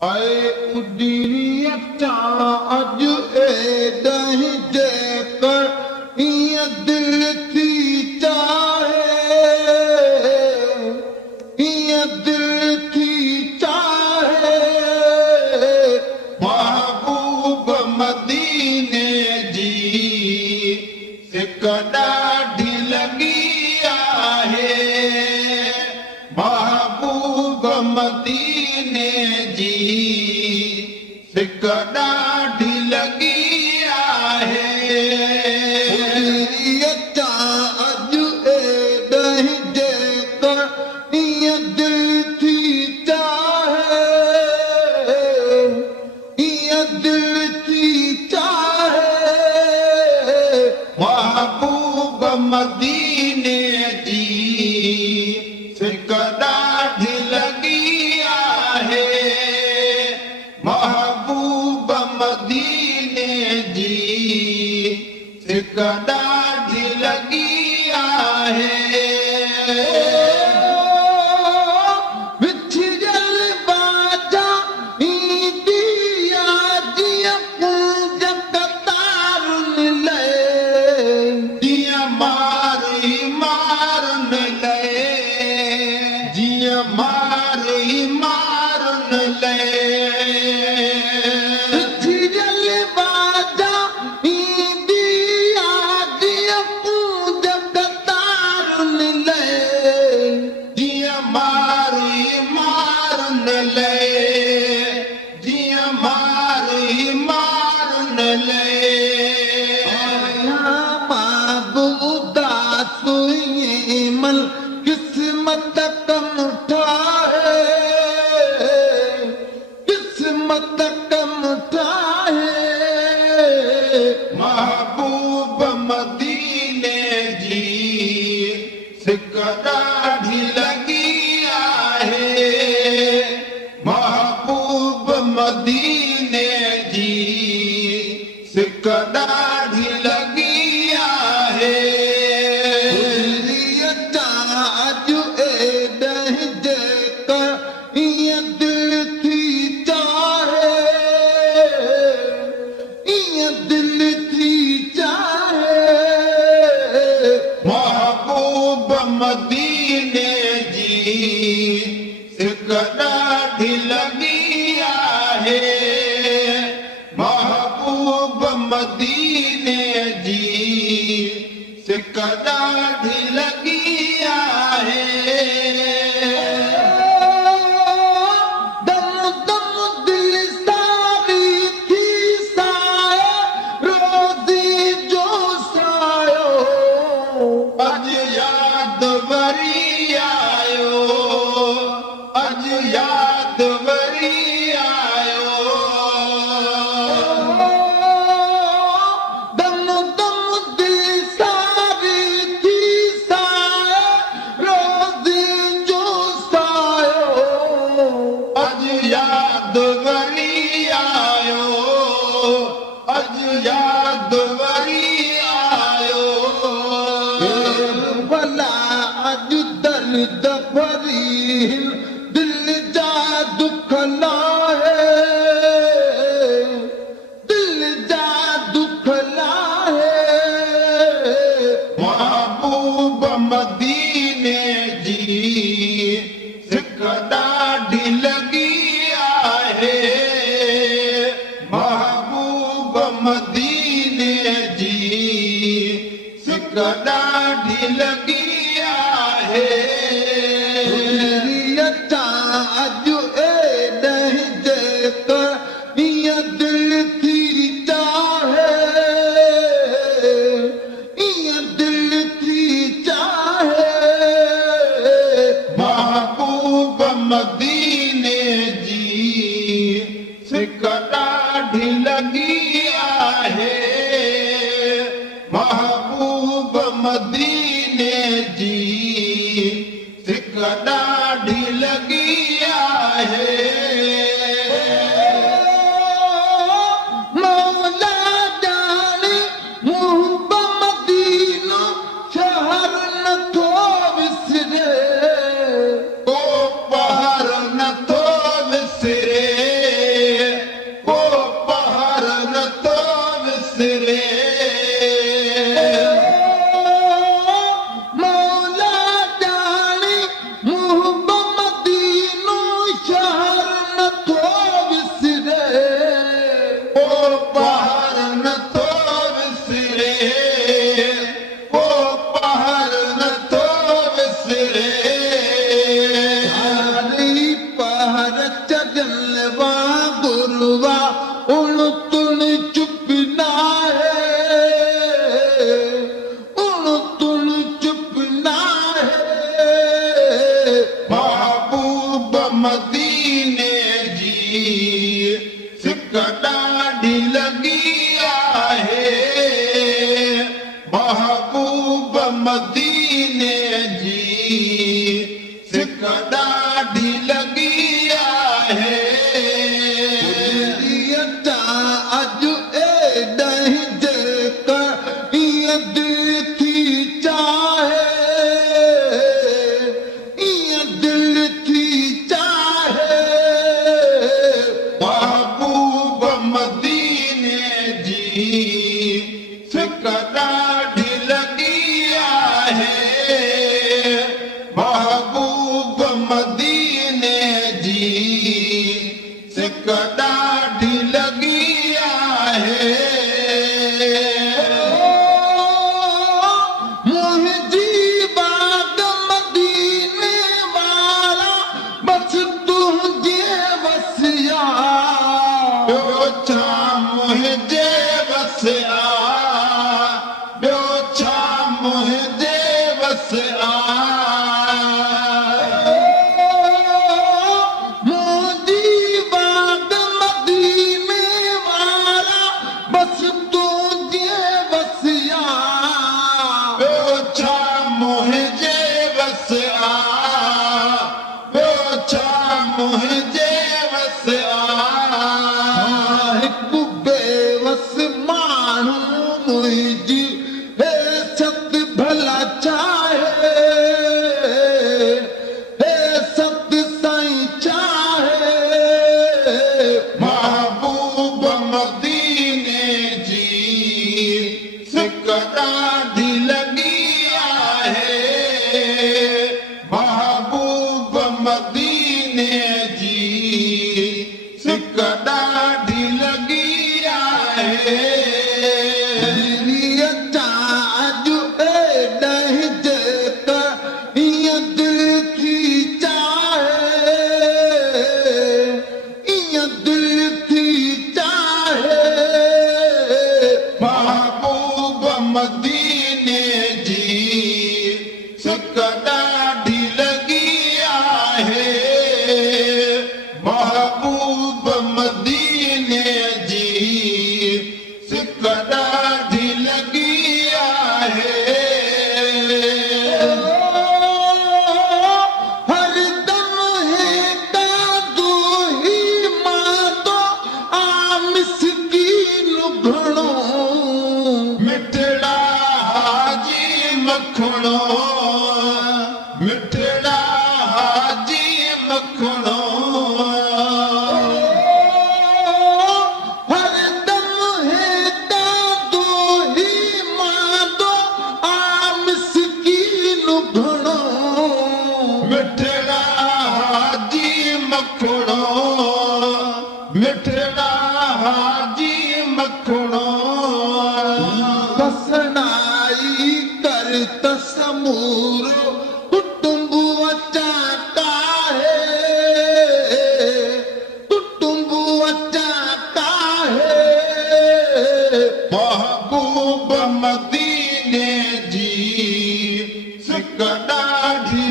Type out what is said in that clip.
आए उडीरिया अज एडही जेकर ईअं दिल थी चाहे ईअं दिल थी चाहे महबूब मदीने जी सिक ॾाढी लॻी आहे महबूब मदीने जी सिक ॾाढी लॻी आहे अॼु एॾही जेकर ईअं दिल थी चाहे ईअं दिल थी चाहे महबूब मदीने जी सिक ॾाढी लॻी आहे महबूब मदीने जी सिक ॾाढी लॻी आहे विछड़ियल बाजा ईंदी आहे जीअं पूंज कतारुनि लाइ जीअं मारी मारुन लाइ जीअं मारी मारुन लाइ विछड़ियल बाजा ईंदी आहे जीअं पूंज कतारुनि लाइ जीअं मारी मारुन लाइ जीअं मारी मारुन लाइ उदास मन किस्मत कम ठाहे किस्मत कम ठाहे महबूब मदीने जी सिक ॾाढी लॻी आहे महबूब मदीने जी सिक ॾाढी लॻी आहे अॼु एॾही जेकर ईअं दिल थी चाहे ईअं दिल थी चाहे महबूब मदीने जी सिक ॾाढी लॻी आहे महबूब मदीने जी सिक ॾाढी लॻी आहे दम दम दिल सारी थी साए रोज़ी जो सायो अॼु यादि वरी आयो अॼु यादि वरी आयो दम दम दिल सारी थी साए रोज़ी जो सायो अॼु यादि वरी आयो अॼु यादि वरी आयो भला अॼु दर्द भरी दिल जा दुख लाहे दिल जा दुख लाहे महबूब मदीने जी सिक ॾाढी लॻी आहे महबूब मदीने जी सिक ॾाढी लॻी आहे अॼु एॾही जेकर ईअं दिल थी चाहे ईअं दिल थी चाहे महबूब मदीने जी सिक ॾाढी लॻी आहे महबूब मदीने जी सिक ॾाढी लॻी आहे मौला ॼाणे मुहब मदीनो शहर नथो विसरे को पहर नथो विसरे मदीने जी सिक ॾाढी लॻी आहे महबूब मदीने जी सिक ॾाढी लॻी आहे अॼु एॾहि जेका ईअं दिल थी चाहे ईअं दिल थी चाहे महबूब मदीने जी सिक ॾाढी लॻी आहे महबूब मदीने जी सिक ॾाढी लॻी आहे मुंहिंजी बाग मदीने वारा बसि तुंहिंजे वसिया ॿियो छा मुंहिंजे वसिया ॿियो छा मुंहिंजे वसिया मुंहिंजी बाग मदीने वारा बसि तुंहिंजे वसिया ॿियो छा मुंहिंजे वसिया ॿियो छा मुंहिंजे वसिया हिकु बेवस माण्हू मुंहिंजी हेसियत भला चाहे हेसियत साईं चाहे महबूब मदीने जी सिक ॾाढी लॻी आहे महबूब मदीने जी सिक ॾाढी लॻी आहे अॼु एॾहि जेका ईअं दिल थी चाहे ईअं दिल थी चाहे महबूब मदीने जी सिक ॾाढी लॻी आहे महबूब मदीने जी सिक ॾाढी लॻी आहे हरदम हेॾा दूही मातो आ मिसकीन घणो मिठड़ा हाजी मखणो मिठड़ा हाजी मखणो हरदम हेॾा दूही मातो आ मिसकीन घणो मिठड़ा हाजी मखणो मिठड़ा हाजी मखणो बसनाई कर त समूरो कुटुंब अचा काहे कुटुंब अचा काहे महबूब मदीने जी सिक ॾाढी